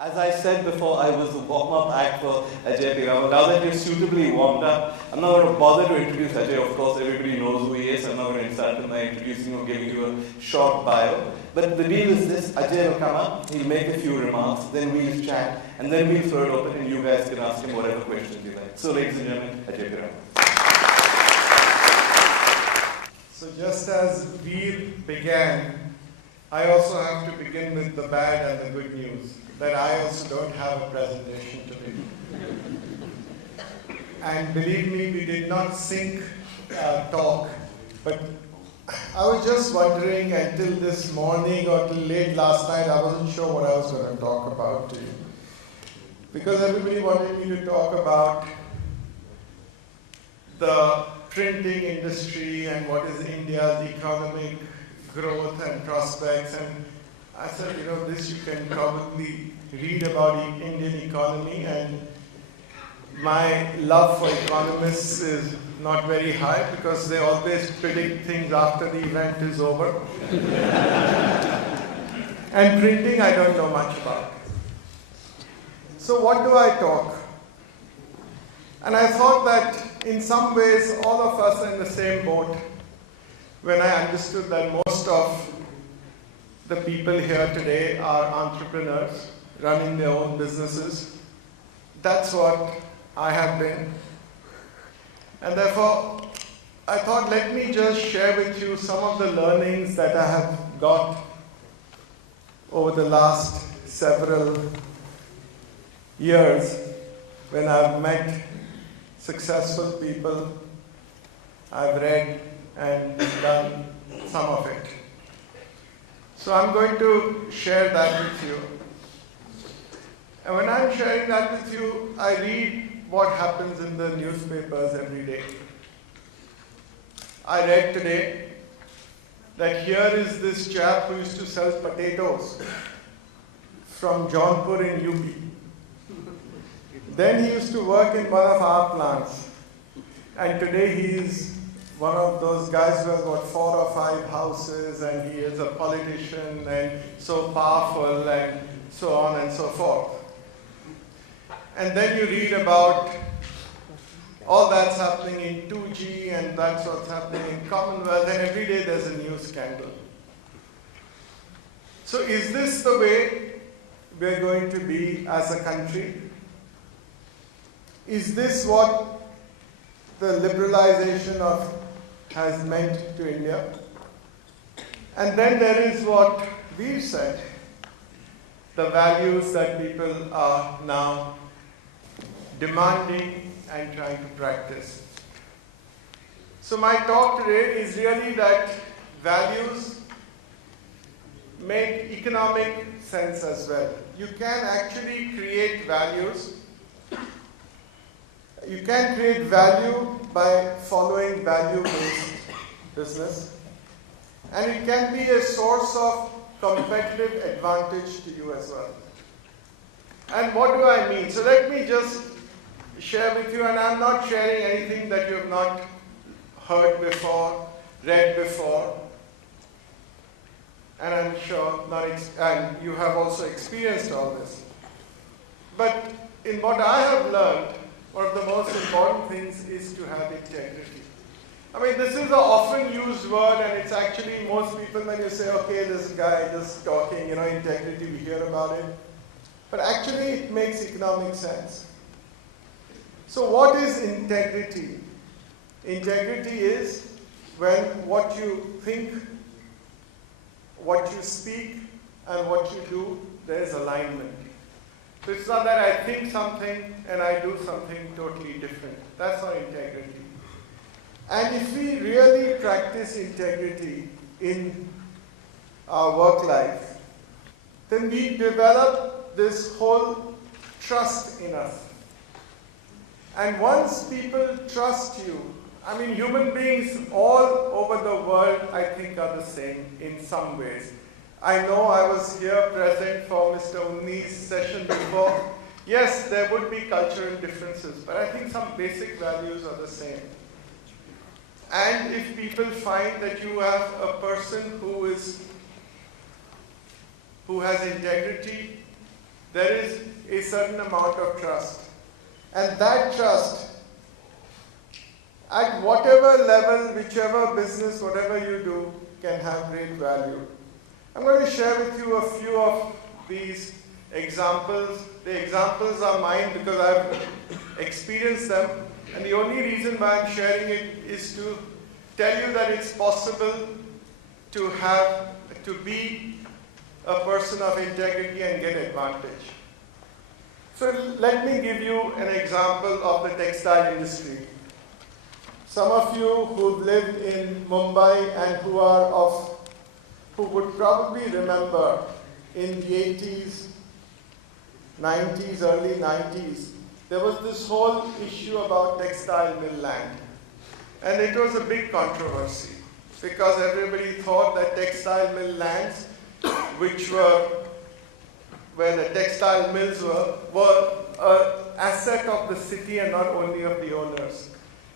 As I said before, I was the warm-up act for Ajay Piramal. Now that you're suitably warmed up, I'm not going to bother to introduce Ajay. Of course, everybody knows who he is. I'm not going to start by introducing or giving you a short bio. But the deal is this: Ajay will come up, he'll make a few remarks, then we'll chat, and then we'll throw it open, and you guys can ask him whatever questions you like. So, ladies and gentlemen, Ajay Piramal. So just as Veer began, I also have to begin with the bad and the good news, that I also don't have a presentation today. And believe me, we did not sync talk, but I was just wondering until this morning or till late last night, I wasn't sure what I was going to talk about to you. Because everybody wanted me to talk about the printing industry and what is India's economic growth and prospects. And I said, this you can probably read about the Indian economy, and my love for economists is not very high because they always predict things after the event is over. And printing, I don't know much about. So what do I talk? And I thought that in some ways all of us are in the same boat when I understood that most of the people here today are entrepreneurs running their own businesses. That's what I have been. And therefore, I thought, let me just share with you some of the learnings that I have got over the last several years when I've met successful people, I've read and done some of it. So I'm going to share that with you. And when I'm sharing that with you, I read what happens in the newspapers every day. I read today that here is this chap who used to sell potatoes from Jaunpur in UP. Then he used to work in one of our plants. And today he is one of those guys who has got 4 or 5 houses, and he is a politician and so powerful and so on and so forth. And then you read about all that's happening in 2G, and that's what's happening in Commonwealth, and every day there's a new scandal. So is this the way we're going to be as a country? Is this what the liberalization has meant to India? And then there is what we've said, the values that people are now demanding and trying to practice. So my talk today is really that values make economic sense as well. You can actually create values. You can create value by following value-based business. And it can be a source of competitive advantage to you as well. And what do I mean? So let me just share with you, and I'm not sharing anything that you have not heard before, read before, and I'm sure and you have also experienced all this. But in what I have learned, one of the most important things is to have integrity. I mean, this is an often used word, and it's actually most people, when you say, okay, this guy just talking, integrity, we hear about it. But actually, it makes economic sense. So what is integrity? Integrity is when what you think, what you speak, and what you do, there is alignment. So it's not that I think something and I do something totally different. That's not integrity. And if we really practice integrity in our work life, then we develop this whole trust in us. And once people trust you, I mean, human beings all over the world, I think, are the same in some ways. I know I was here present for Mr. Unni's session before. Yes, there would be cultural differences, but I think some basic values are the same. And if people find that you have a person who has integrity, there is a certain amount of trust. And that trust, at whatever level, whichever business, whatever you do, can have great value. I'm going to share with you a few of these examples. The examples are mine because I've experienced them. And the only reason why I'm sharing it is to tell you that it's possible to be a person of integrity and get advantage. So let me give you an example of the textile industry. Some of you who've lived in Mumbai and who would probably remember in the 80s, 90s, early 90s, there was this whole issue about textile mill land. And it was a big controversy because everybody thought that textile mill lands, which were where the textile mills were an asset of the city and not only of the owners.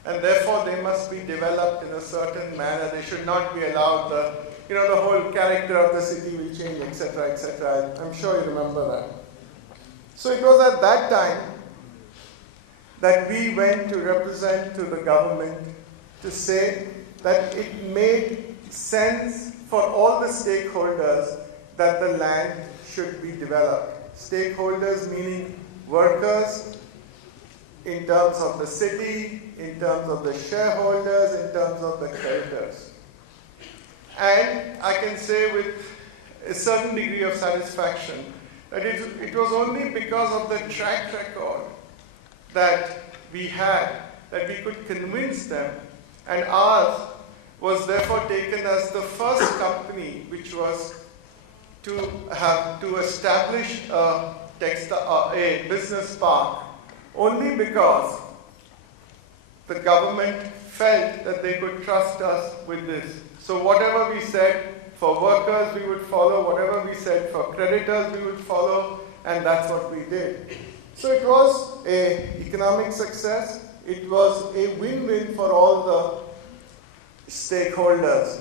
And therefore they must be developed in a certain manner. They should not be allowed the whole character of the city will change, etc., etc. I'm sure you remember that. So it was at that time that we went to represent to the government to say that it made sense for all the stakeholders that the land should be developed. Stakeholders meaning workers, in terms of the city, in terms of the shareholders, in terms of the creditors. And I can say with a certain degree of satisfaction that it was only because of the track record that we had that we could convince them, and ours was therefore taken as the first company which was to establish a business park only because the government felt that they could trust us with this. So whatever we said for workers, we would follow. Whatever we said for creditors, we would follow. And that's what we did. So it was an economic success. It was a win-win for all the stakeholders.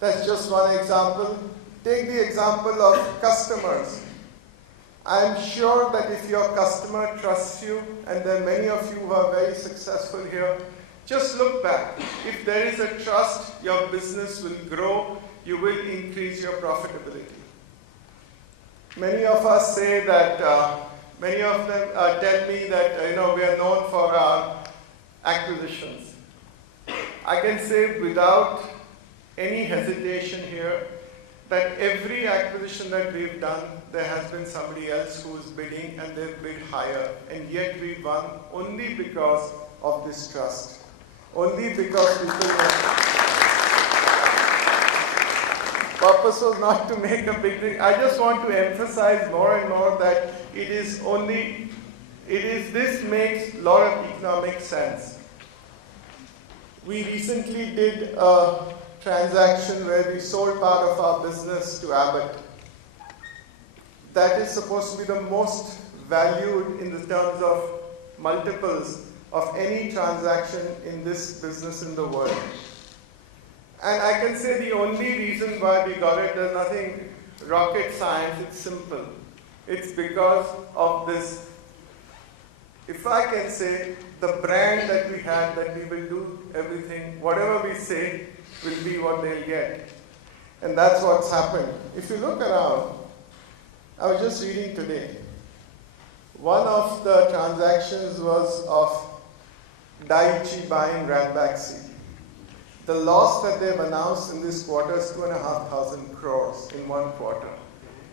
That's just one example. Take the example of customers. I'm sure that if your customer trusts you, and there are many of you who are very successful here, just look back. If there is a trust, your business will grow, you will increase your profitability. Many of us say that, many of them tell me that we are known for our acquisitions. I can say without any hesitation here that every acquisition that we've done, there has been somebody else who is bidding and they've bid higher. And yet we won only because of this trust. Only because people purpose was not to make a big thing. I just want to emphasize more and more that this makes a lot of economic sense. We recently did a transaction where we sold part of our business to Abbott. That is supposed to be the most valued in the terms of multiples of any transaction in this business in the world. And I can say the only reason why we got it, there's nothing rocket science, it's simple. It's because of this, if I can say, the brand that we had, that we will do everything, whatever we say will be what they'll get. And that's what's happened. If you look around, I was just reading today, one of the transactions was of Daiichi buying Ranbaxy. The loss that they've announced in this quarter is 2,500 crores in one quarter.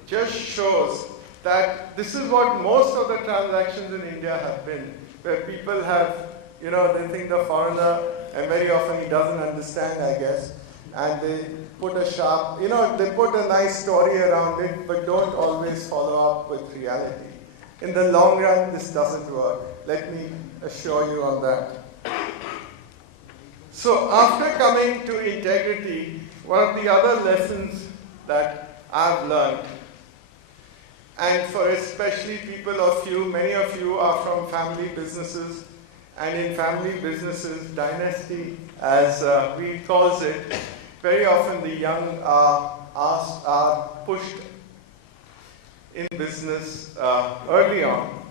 Just shows that this is what most of the transactions in India have been, where people have, they think the foreigner, and very often he doesn't understand, I guess, and they put they put a nice story around it, but don't always follow up with reality. In the long run, this doesn't work. Let me assure you on that. So after coming to integrity, one of the other lessons that I've learned, and for especially many of you are from family businesses, and in family businesses, dynasty, as we calls it, very often the young are pushed in business early on,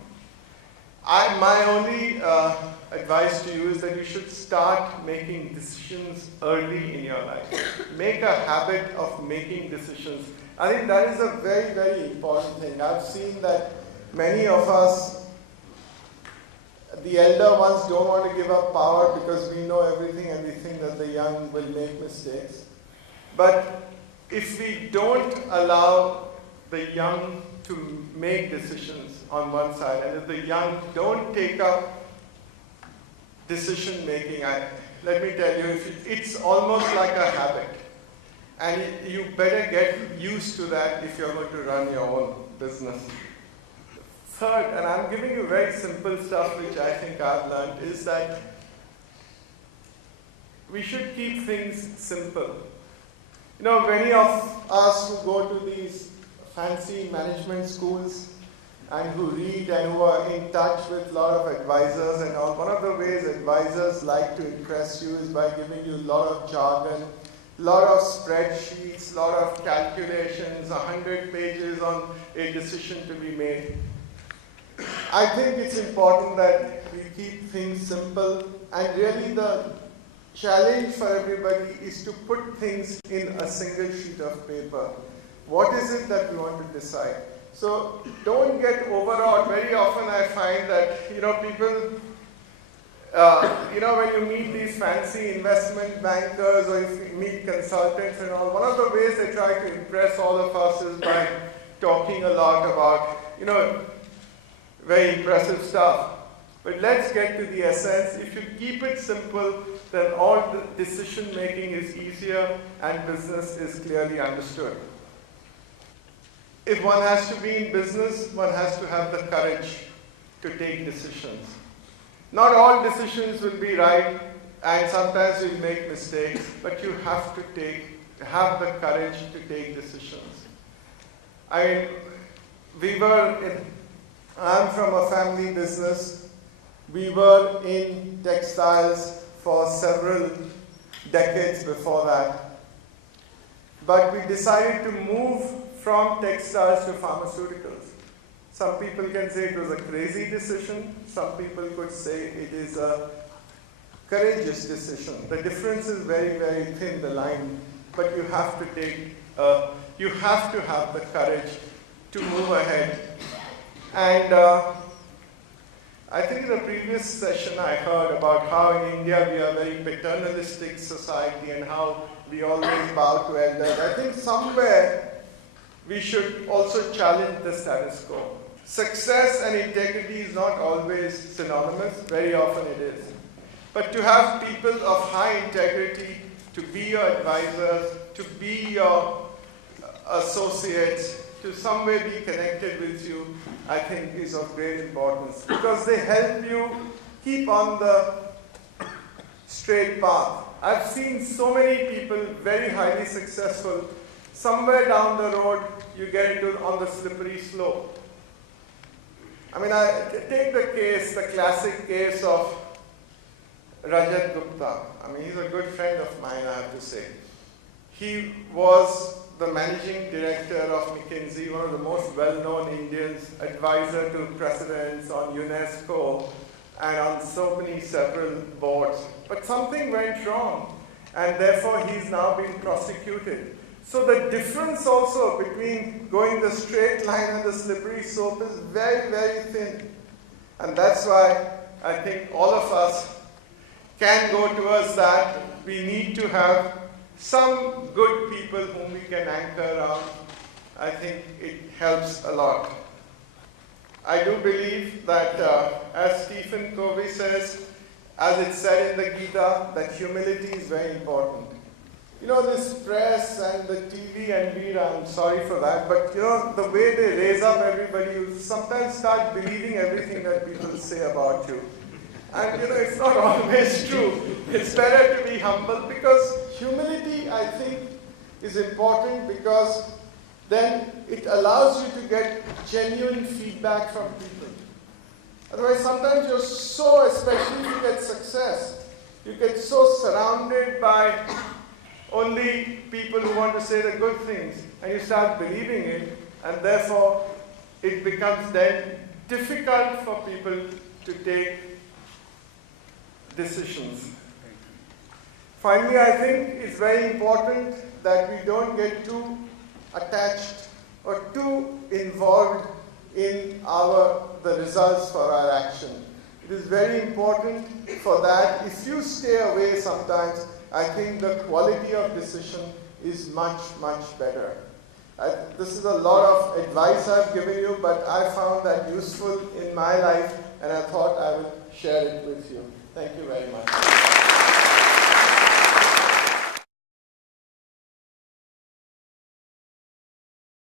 my only advice to you is that you should start making decisions early in your life. Make a habit of making decisions. I think that is a very, very important thing. I've seen that many of us, the elder ones, don't want to give up power because we know everything and we think that the young will make mistakes. But if we don't allow the young to make decisions on one side, and if the young don't take up decision making, let me tell you, it's almost like a habit. And you better get used to that if you're going to run your own business. Third, and I'm giving you very simple stuff which I think I've learned, is that we should keep things simple. You know, many of us who go to these fancy management schools and who read and who are in touch with a lot of advisors and all, one of the ways advisors like to impress you is by giving you a lot of jargon, a lot of spreadsheets, a lot of calculations, 100 pages on a decision to be made. I think it's important that we keep things simple, and really the challenge for everybody is to put things in a single sheet of paper. What is it that we want to decide? So don't get overawed. Very often I find that, people, when you meet these fancy investment bankers or if you meet consultants and all, one of the ways they try to impress all of us is by talking a lot about, very impressive stuff. But let's get to the essence. If you keep it simple, then all the decision making is easier and business is clearly understood. If one has to be in business, one has to have the courage to take decisions. Not all decisions will be right, and sometimes you'll make mistakes, but you have to have the courage to take decisions. I'm from a family business. We were in textiles for several decades before that. But we decided to move from textiles to pharmaceuticals. Some people can say it was a crazy decision. Some people could say it is a courageous decision. The difference is very, very thin, the line. But you have to have the courage to move ahead. And I think in the previous session I heard about how in India we are a very paternalistic society and how we always bow to elders. I think somewhere we should also challenge the status quo. Success and integrity is not always synonymous, very often it is. But to have people of high integrity to be your advisors, to be your associates, to somewhere be connected with you, I think is of great importance, because they help you keep on the straight path. I've seen so many people very highly successful. Somewhere down the road, you get into on the slippery slope. I take the classic case of Rajat Gupta. He's a good friend of mine, I have to say. He was the managing director of McKinsey, one of the most well-known Indians, advisor to presidents on UNESCO and on several boards. But something went wrong, and therefore he's now been prosecuted. So the difference also between going the straight line and the slippery slope is very, very thin. And that's why I think all of us can go towards that. We need to have some good people whom we can anchor around. I think it helps a lot. I do believe that, as Stephen Covey says, as it's said in the Gita, that humility is very important. This press and the TV and media, I'm sorry for that, but the way they raise up everybody, you sometimes start believing everything that people say about you. And it's not always true. It's better to be humble, because humility, I think, is important, because then it allows you to get genuine feedback from people. Otherwise, sometimes you're so, especially if you get success, you get so surrounded by only people who want to say the good things, and you start believing it, and therefore it becomes then difficult for people to take decisions. Finally, I think it's very important that we don't get too attached or too involved in the results for our action. It is very important for that. If you stay away sometimes, I think the quality of decision is much, much better. This is a lot of advice I've given you, but I found that useful in my life, and I thought I would share it with you. Thank you very much.